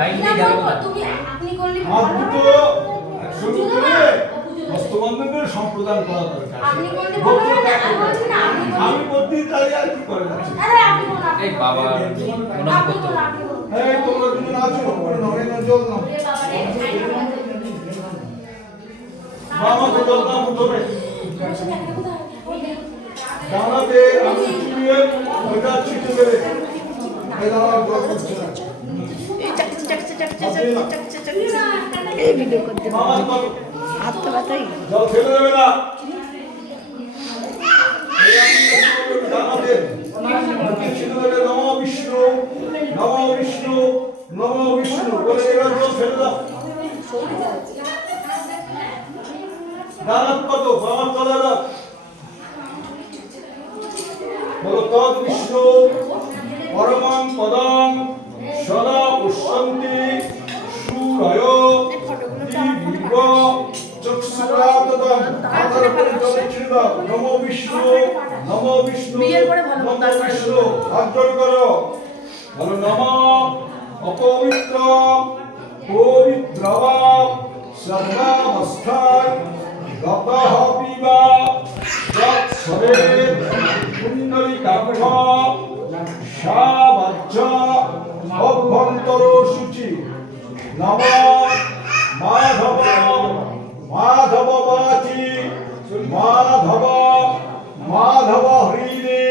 Bike নিয়ে গেল তুমি আপনি করলে হাত দুটো একসঙ্গে করে হস্তবন্ধনের সম্প্রদান করা দরকার। আপনি করলে ভালো হয় না, আমি বলছি না আপনি করলে। আমি করতে তাই আর কি করে যাচ্ছে। আরে আপনি বলুন, আপনি এই বাবা বলুন, মনে আপনি করতে বলুন, আপনি বলুন। এই তোমরা দুজন আছো করে নাও, এই নাও জল নাও। ওরে বাবা রে, ছাই না বাজে। মামাকে জল নাও প্রথমে। বসে একটা কোথায়? ওই দেখুন। ডানাতে আঙুল চুবিয়ে ওইটা ছিটে দেবে। এই দাঁড়া জল করছে না। এই ভিডিও করতে মামার কত হাত তো ব্যথাই জল ফেলে দেবে না। এই আঙুল ডানাতে মুখে ছিটে দেবে নমো বিষ্ণু নমো বিষ্ণু নমো বিষ্ণু বলে এবার জল ফেলে দাও। ডানাত কত মামার তলা দাও। বলো তদ বিষ্ণু পরমং পদং সদা পুষ্পন্তি সুরয় দিব্য চক্ষুরাতদম মাথার উপরে জলে ছিড়ে দাও। নমো বিষ্ণু নমো বিষ্ণু নমো বিষ্ণু হাত জোড় করো। বলো নমঃ অপবিত্র পবিত্রবা সর্বাবস্থায় গতঃ পিবা যৎসরে কুণ্ডলিকাক্ষ সাবাজ্য অভ্যন্তর সূচি নম মাধব মাধব বাচি মাধব মাধব হৃদি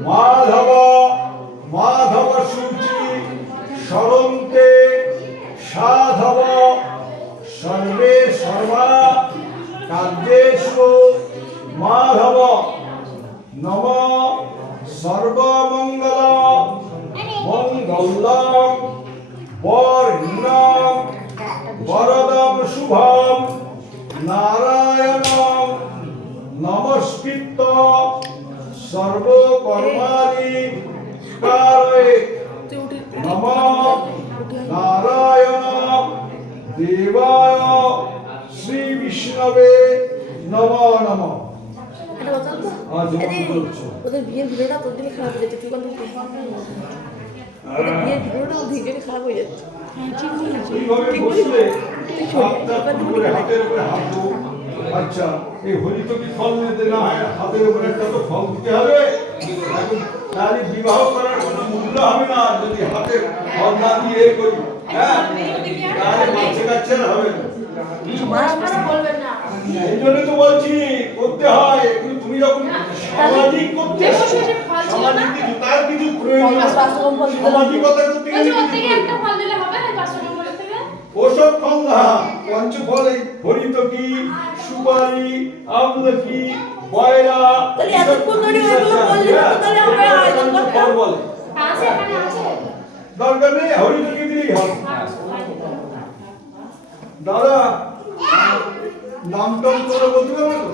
মাধব মাধব সূচি সরন্তে সাধব সর্বে সর্বা কার্যেষু মাধব নম সর্বমঙ্গল মঙ্গলম বর্ণম বরদম শুভম নারায়ণম নমস্কৃত সর্বকর্মাণি কারয়ে নমঃ নারায়ণ দেবায় শ্রী বিষ্ণবে নমো নমঃ। এটা বলতো আজ বলছো ওদের বিয়ের ভিডিওটা তোর দিকে খারাপ হয়ে যাচ্ছে তুই কোন ওদের বিয়ের ভিডিওটা ওর দিকে খারাপ হয়ে যাচ্ছে এইভাবে বসলে হাতটা উপরে হাতের উপরে হাত দাও। আচ্ছা এই হোলি তো কি ফল নিতে না হয়, হাতের উপরে একটা তো ফল দিতে হবে। এখন তাহলে বিবাহ করার কোনো মূল্য হবে না যদি হাতে ফল না দিয়ে এ করি। হ্যাঁ তাহলে বাচ্চা কাচ্চার হবে না। আপনারা বলবেন না। এই জন্য তো বলছি করতে হয়। কিন্তু তুমি যখন সামাজিক করতে সামাজিক কিছু তার কিছু প্রয়োজন আছে। সামাজিকতা করতে গেলে ওর কিছু থেকে প্রয়োজন। একটা ফল দিলে হবে না 500 নম্বরের থেকে? ওসব ফল না, পঞ্চফল এই হরিতকি সুপারি আমলকি বয়রা তাহলে এতক্ষণ ধরে ওইগুলো বললি না তো তাহলে আমরা আয়োজন করতাম। ফল বলে আছে এখানে আছে। দরকার নেই, হরিতকি দিলেই হবে। দাদা নামটা তোমরা বলতে পারবে তো?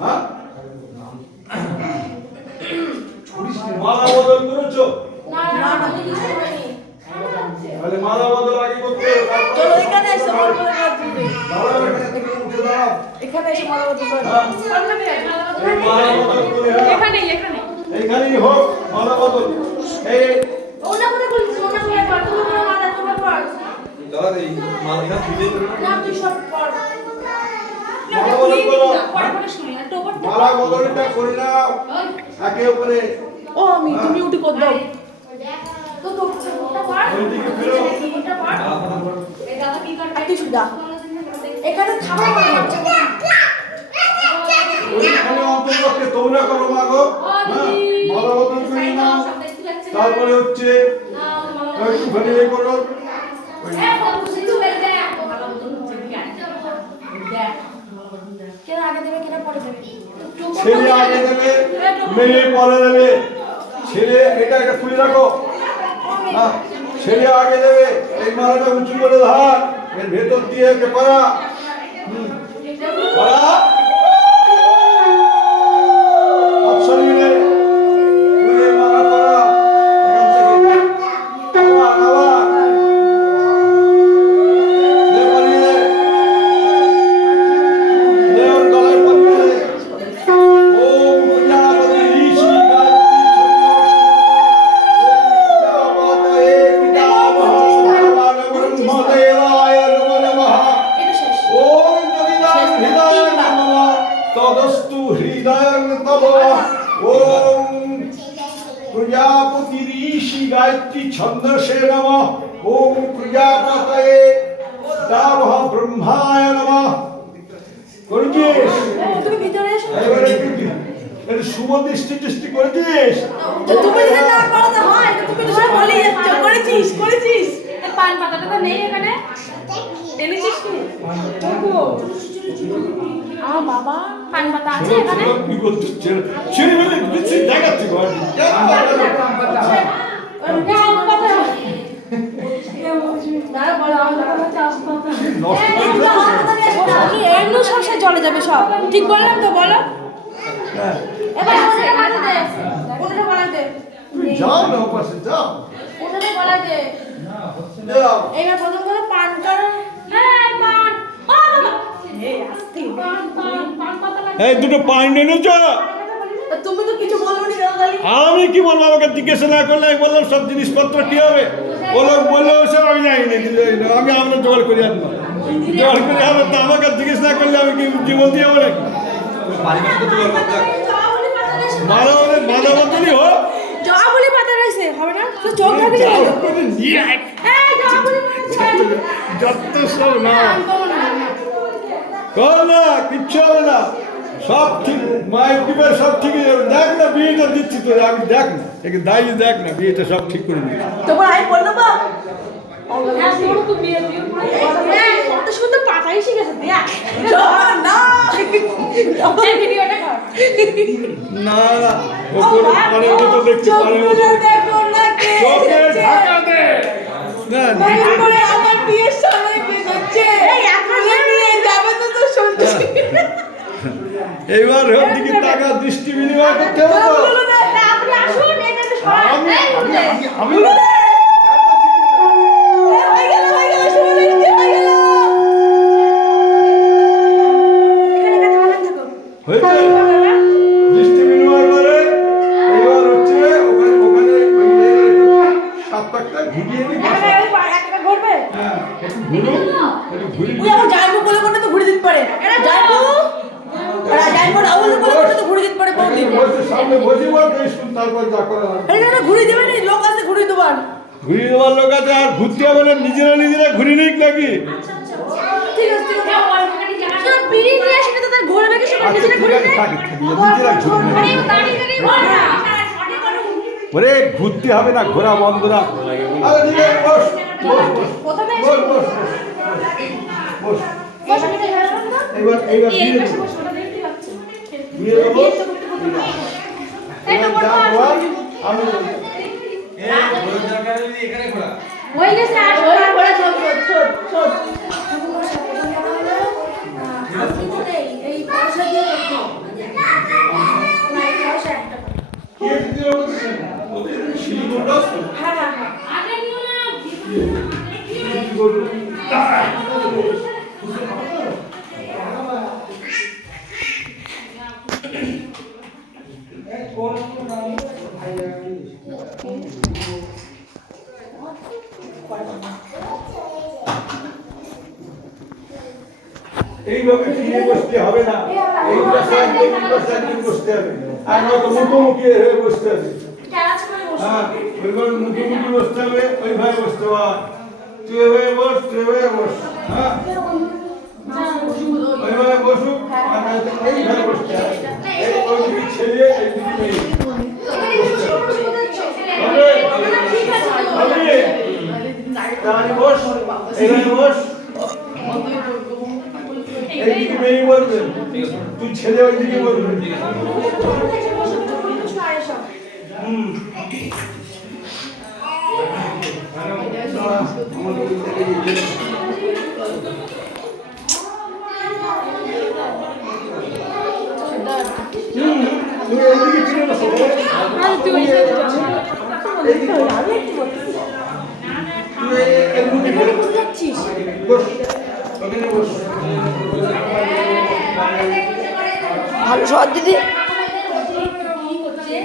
হ্যাঁ মালা বদল করেছো? না না আমি কিছু করিনি। তাহলে মালা বদল আগে করতে হবে, তারপরে- চলো এখানে এসে মালা বদল করা যাবে। দাঁড়াও, এখানে থেকে উঠে দাঁড়াও। এখানে এসে মালা বদল করা হ্যাঁ, কোনখানে? এই মালা বদল করে হ্যাঁ, এখানেই এখানে। এইখানেই হোক মালা বদল। এই ওনা করে বলছিস ওনা করে পড় তুমি পুরো মাথা তোমার পড়। দাদা এই মালটা ফিরে না তুই সব পড়। মালা বদল করো। পড়ে পড়ে শুনি না টোপর মালা বদলটা করে নাও একে উপরে। ও আমি তুমি উঠে কর দাও তো টোপরটা পড়। ওইদিকে ফেরো। টোপরটা পড়। এই দাদা কি করবে? আর তুই শুধা এখানে খাবার মনে হচ্ছে না। ওইখানে অন্তর্পক্ষে তোমরা করো মা গো। হ্যাঁ, মালা বদল করে নাও। তারপরে হচ্ছে একটুখানি এ করো। কেন আগে দেবে কেন পরে দেবে? ছেলে আগে দেবে, মেয়ে পরে দেবে। ছেলে এটা একটা খুলে রাখো। হ্যাঁ, ছেলে আগে দেবে। এই মালাটা উঁচু করে ধর, এর ভেতর দিয়ে একে করা। করা। অপশন মিলে খুলে মালা করা। এখান থেকে আবার আবার দে পালিয়ে দে। দে ওর গলায় পালিয়ে দে। ওম প্রজাপতি ঋষি গায়ত্রী ছন্দ প্রজাপতি ঋষি গায়ত্রী ছন্দসে নমঃ ওম প্রজাপতয়ে দাবহ ব্রহ্মায় নমঃ। করেছিস? তুমি ভিতরে এসো। এবারে কি এটা শুভ দৃষ্টি দৃষ্টি করেছিস? তো তুমি যদি না করো তো হয়, তো তুমি তো সব বলেই যাচ্ছ। করেছিস। এই পান পাতাটা তো নেই এখানে। এনেছিস কি? আমার বাবা পান পাতা আছে এখানে। কি করছিস? ছেড়ে বলে দিচ্ছি দেখাচ্ছি ঘর। দাঁড়া বলো আমার কাছে আসপাতা। এমনি সংসার চলে যাবে সব। ঠিক বললাম তো, বলো। এবার ওটা বানাতে দে। ওটা বানাতে। তুমি যাও না ওপাশে যাও। ওটা বানাতে। যাও। এইবার প্রথম কথা পান করো। হ্যাঁ পান। ও বাবা। এই আস্তে পান পাতা লাগে। এই দুটো পান এনেছ? তুমি তো কিছু বলবনি কেন খালি? আমি কি বলবো? আমাকে জিজ্ঞাসা না করলে আমি বললাম সব জিনিসপত্র কি হবে? ও লোক বললো সব আমি জানি না। আমি আমরা জোগাড় করি আনবো। জোগাড় করে হবে তো আমাকে জিজ্ঞেস না করলে আমি কি বলতে যাবো নাকি? বাড়িতে তো জোগাড় করতে হবে। জবাবলি পাতা রয়েছে। মাথা বদলি হোক। জবাবলি পাতা রয়েছে, হবে না? তো চোখ ঢাকে যাও যাবে। করে নিয়ে আয়। এই জবাবলি পাতা রয়েছে। যত সব না কর না, কিচ্ছু হবে না। সব ঠিক, মায়ের কৃপায় সব ঠিক হয়ে যাবে। দেখ না বিয়েটা দিচ্ছি তো, আমি দেখ না, একে দাঁড়িয়ে দেখ না, বিয়েটা সব ঠিক করে দিচ্ছি। তোমার আমি বললো বা হ্যাঁ তোর তো বিয়ে দিয়ে পুরো কত সুন্দর পাতাই শিখেছে দিয়া। না এই ভিডিওটা কর। না না, ও করে পারে তো দেখতে পারে। দেখো না কে চোখে ঢাকা দে। না ভালো করে আমার বিয়ের সময় বেজেছে। এই এখন নিয়ে যাবে তো শুনছি। এইবার ওর দিকে টাকা দৃষ্টি বিনিময় করতে হবে তো। আপনি আসুন এটা তো সবাই আমি হয়ে গেল শুভ দৃষ্টি হয়ে গেল। এখানে থাকো। হয়েছে দৃষ্টি বিনিময় করে এইবার হচ্ছে ওখানে সাত পাকটা ঘুরিয়ে নি বাসা। একটা ঘুরবে। হ্যাঁ একটু ঘুরুন, একটু ঘুরি। ওই আমার যাইবো বলে কোনটা তো ঘুরে দিতে পারে। এরা যাইবো রাহুল বলে কোনটা তো ঘুরে দিতে পারে বৌদি। বসে সামনে বসে বল শুন, তারপর যা করা হয়। এটা না ঘুরে দিবে না, লোক আছে ঘুরে দেবার। ঘুরিয়ে দেওয়ার লোক আছে, আর ঘুরতে হবে না, নিজেরা ঘুরি নিক নাকি? ঠিক আছে সব বিড়ি নিয়ে আসলে তো তার ঘুরবে কি সবাই নিজেরা ঘুরে নেয়। থাকি, নিজেরা ঘুরি নিক। আরে দাঁড়িয়ে দাঁড়িয়ে বল না। ওরে ঘুরতে হবে না, ঘোরা বন্ধ না। আরে ঠিক আছে, বস বস বস প্রথমে বস বস বস। এইবার এই দিয়ে পাশে দেবো। বসে ওটা দেখতে পাচ্ছি। দিয়ে দেবো। এই তো যা বল হওয়ার আমি দেবো। হয়ে গেছে আর এই পয়সা দিয়ে করতে কে দিতে হবে? ওদের শিলিগুড়ি আছে। হ্যাঁ আগে নিও না। কি করবো? এইভাবে ফিরে বসতে হবে না, এই পাশে একদিন বসতে হবে, আর নয়তো মুখোমুখি হয়ে বসতে হবে। ক্যাচ করে বসো। হ্যাঁ ওইভাবে মুখোমুখি বসতে হবে, ওইভাবে বসতে হবে। তুই এভাবে বস, তুই এভাবে বস। হ্যাঁ ওইভাবে বসুক, আর নয়তো এইভাবে বসতে হবে। এই ওইদিকে ছেলে, এইদিকে মেয়ে। হবে? হবে? তাহলে বস, এইভাবে বস। এইদিকে মেয়ে বলবে, তুই ছেলে ওইদিকে বলবে। হুম। তুমি এইদিকে ফিরে বসো। তুই এইদিকে ফিরে বস। যাচ্ছিস বস, ওখানে বস। ভালো সব দিদি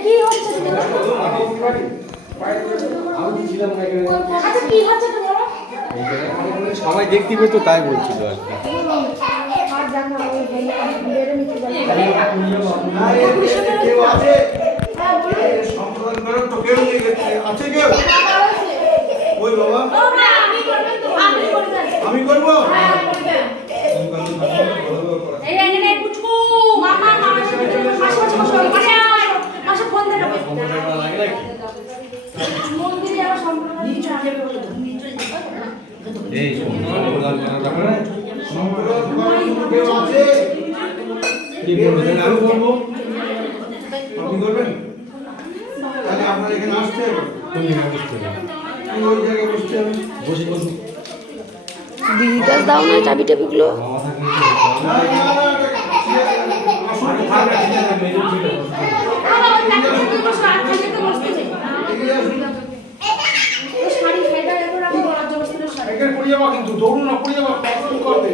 কি হচ্ছে আচ্ছা কি হচ্ছে তোমার সবাই দেখতে পেতো তাই বলছিল আর কি। আর জানো বেরে নিতে যাই আর এদিকে কেউ আছে? এই সম্বোধন করে তোকে কেউ নেই, আছে কেউ? ওই বাবা ও মা আমি করবেন তো আপনি করবেন আমি করবো। হ্যাঁ করবেন এই এখানে পুচকু মামা মামা মাসে ফোন দেখাবে মন্দিরে আবার সম্পর্ক নিচে আগে বলে তো নিচে এই সম্পর্ক কেউ আছে? কি বলবেন? আমি বলবো। আপনি করবেন? তাহলে আপনার এখানে আসতে হবে। আমি ওই জায়গায় বসতে হবে। বসে বসে দিদিটা দাও না চাবি টাবিগুলো। না, না, না, আসুন, এগিয়ে আসুন। এখানে পড়ে যাবা কিন্তু দৌড়ু না পড়ে যাবা কখন করবে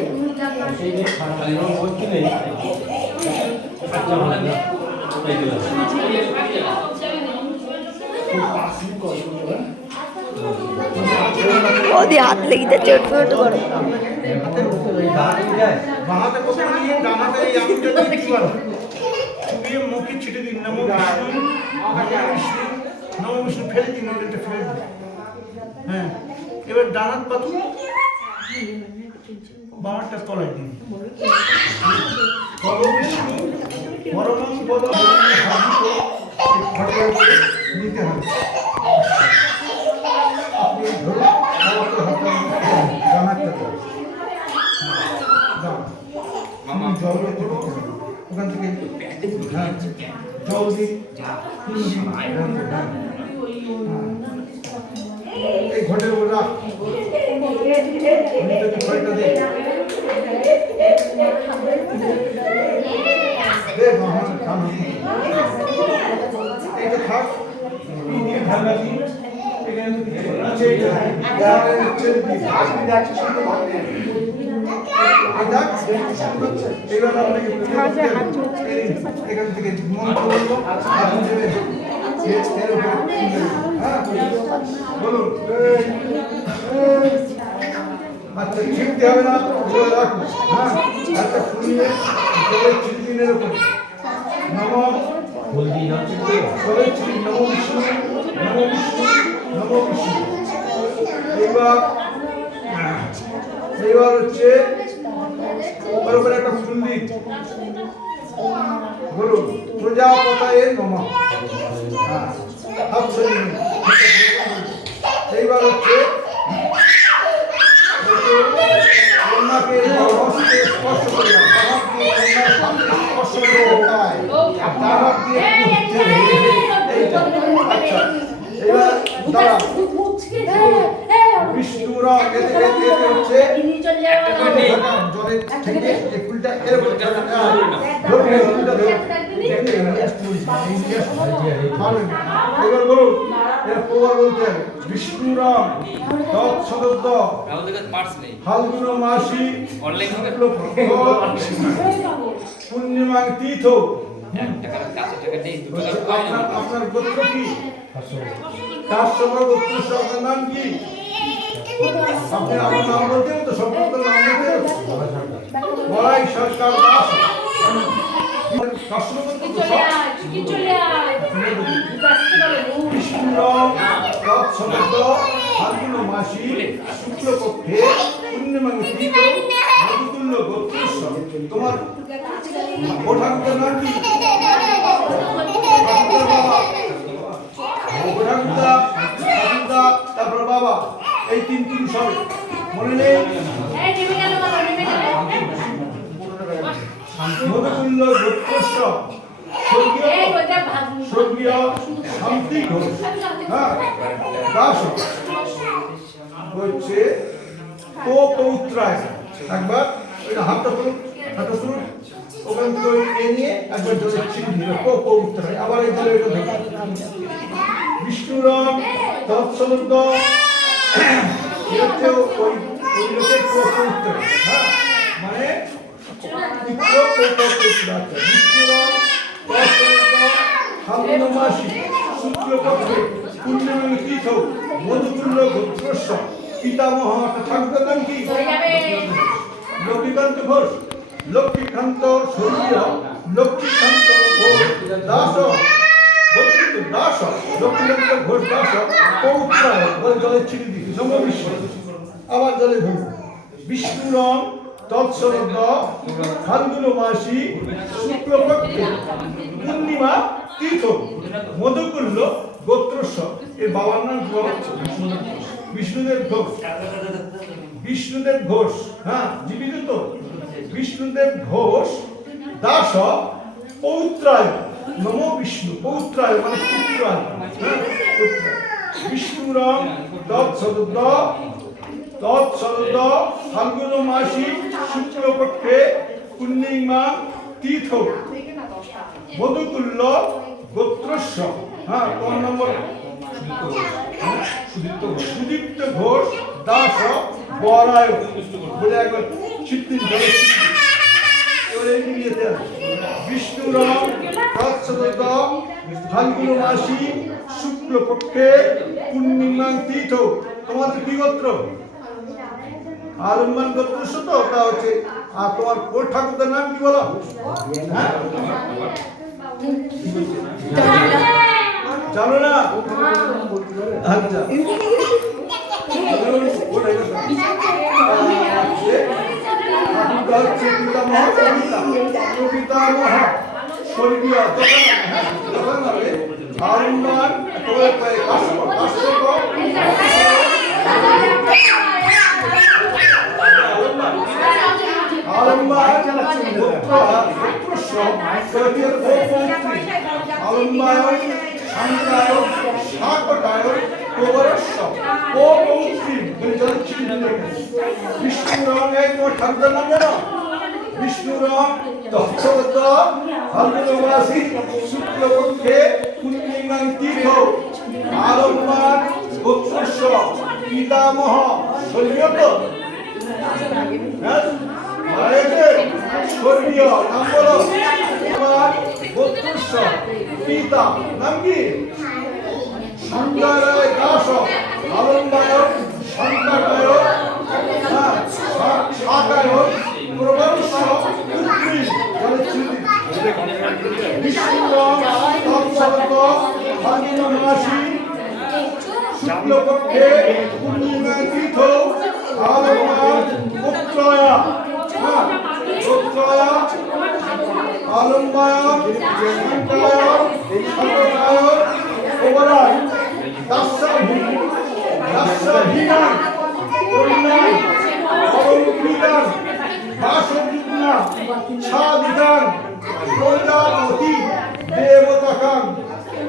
ওদি হাত লেগে যাচ্ছে ওট করো। বাঁহাতে কোথাও নিয়ে ডানাতে এই আঙুলটা দিয়ে দিতে পারো। চুবিয়ে মুখে ছিটে দিন, নমো বিষ্ণু, নমো বিষ্ণু ফেলে দিন, এটা ফেলে দিন। হ্যাঁ, এবার ডানাত পাতু, বাঁহারটা তলায় দিন। নমো বিষ্ণু, পরমং পদ নিতে হবে। আপনি ধরুন, হাতে ডানাতটা ধরুন। মামা জল ওখান থেকে হ্যাঁ জল দিন। এই ঘটের উপর রাখ, ঘড়িটা দে এইটা থাক, নিয়ে ঢালা দিন। এখানে এখান থেকে মন্ত্র বলবো, বলুন। আচ্ছা ছিটতে হবে না, রাখুন। হ্যাঁ, আচ্ছা শুনিয়ে চিন্তিন এরকম নম সবাই চিনি, নম বিষ্ণু, নম বিষ্ণু, নম বিষ্ণু। এইবার হচ্ছে ওর উপরে একটা ফুল দিন, বলুন প্রজাপতায়ে নমঃ। হ্যাঁ, এইবার হচ্ছে কন্যাকে হস্তে স্পর্শ করলাম, স্পর্শ আচ্ছা এবার দাঁড়া বিষ্ণুরা হচ্ছে জলের থেকে এই ফুলটা এরকম এবার বলুন, এর পর বলতে হবে বিষ্ণুরাম তৎসদত্ত ফাল্গুন মাসি পূর্ণিমাং তীর্থ। আপনার গোত্র কি? কাশ্যপ গোত্র, আপনার নাম কি? আপনি আমার নাম বলতে তো সম্পূর্ণ নাম বলতে বলাই সরকার দাস। কাশ্যপ গোত্র বিষ্ণুরাম তৎসদত্ত ফাল্গুন মাসি শুক্লপক্ষে পূর্ণিমাং তীর্থ মধুতুল্য গোত্রস্য। তোমার ওঠাকুটার নাম কি? তারপর বাবা, এই তিন সবে মনে নেই? মধুকুল্য গোত্রস্য স্বর্গীয় শান্তি ঘোষ। হ্যাঁ, দাস হচ্ছে পৌত্রায়। একবার ওইটা হাতটা তুলুন, হাতটা তুলুন, ওখান থেকে এ নিয়ে একবার জলে ছিট দিল পৌত্রায়। আবার এই জলে এটা ধরে বিষ্ণুরাম তৎসদত্ত হচ্ছে ওই লোকের পৌত্র। হ্যাঁ, মানে বিষ্ণুরাম তৎসদত্ত ফাল্গুন মাসি শুক্লপক্ষে পূর্ণিমাং তীর্থ মধুকুল্য গোত্রস্য পিতামহ। ঠাকুরের নাম কি? লক্ষ্মীকান্ত ঘোষ। লক্ষ্মীকান্ত স্বর্গীয় লক্ষ্মীকান্ত ঘোষ দাস বলছি তো দাস লক্ষ্মীকান্ত ঘোষ দাস পৌত্রায় বলে জলে ছিড়ে দিই নম বিষ্ণু আবার জলে ধরব বিষ্ণুরম তৎসরদ ফাল্গুন মাসি শুক্লপক্ষে পূর্ণিমা তীর্থ মধুকুল্ল গোত্রস্ব এর বাবার নাম বিষ্ণুদেব ঘোষ বিষ্ণুদেব ঘোষ হ্যাঁ জীবিত তো বিষ্ণুদেব ঘোষ দাস পৌত্রায় নম বিষ্ণু পৌত্রায় মানে পুত্রায় হ্যাঁ পুত্রায় বিষ্ণুরম তৎসরদ ফাল্গুন মাসি শুক্লপক্ষে পূর্ণিমা তীর্থ মধুকুল্ল গোত্রস্য হ্যাঁ তোমার নম্বর সুদীপ্ত ঘোষ দাস বরায় বলে একবার চিত্তিন ধরে এবারে ইংরেজিতে আছে বিষ্ণুরাম তৎসরদ ফাল্গুন মাসি শুক্লপক্ষে পূর্ণিমা তীর্থ তোমাদের কি গোত্র আরম্মান গোত্রস্য তো ওটা হচ্ছে আর তোমার কোন ঠাকুরদের নাম কি বলো হ্যাঁ জানো না আচ্ছা পিতামহ স্বর্গীয় তখন হবে আরম্মান আলম্বায়ন সাংকায়ন শাকটায়ন প্রবরস্য ও পৌত্রী বলে জল ছিড়ে বিষ্ণুরং এই তোমার ঠাকুরের নাম জানো বিষ্ণুরং তৎসরদ ফাল্গুন মাসি শুক্লপক্ষে পূর্ণিমা তীর্থ আলম্বান গোত্রস্য পিতামহ স্বর্গীয়ত স্বর্গীয় নাম বলো আমার গোত্রস্য পিতা নাম কি শঙ্করায় দাস আলম্বায়ন শঙ্করায় শাকায় প্রবর্ষ পুত্রী বলে ছিড়ি বিষ্ণুরম তৎসরদ ফাল্গুন মাসি শুক্লপক্ষে পূর্ণিমা তীর্থ আলম্বান পুত্রয়া আলম্বায়ন শঙ্করায় শাকায় ওবরায় দাস্যভীমান কন্যান অরূপিতান বাসযুগ্না ছাদিদান প্রজাপতি দেবতাকাং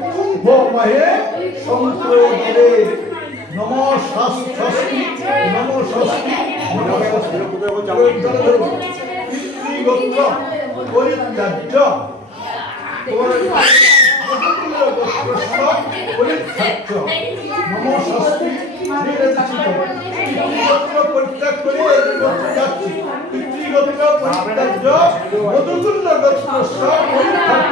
কুম্ভমহে সম্প্রদরে নম ষষ্ঠী নম ষষ্ঠী নম ষষ্ঠী পিতৃগোত্র পরিত্যাজ্য পরিত্যাজ্য নম ষষ্ঠী পরিত্যাগ করে যাচ্ছি পিতৃগোত্র পরিত্যাজ্য মধুকুল্ল গোত্র পরিত্যাজ্য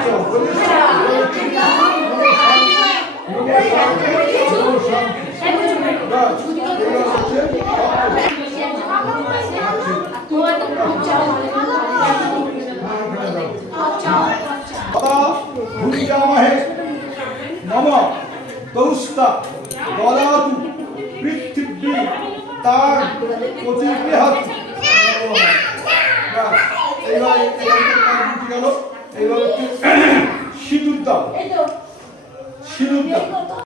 মম দৌস্তা দলাতু পৃথিবী তার প্রতিবৃহৎ এইবার গেল এইবার সিঁদুর দাও সিঁদুর দাও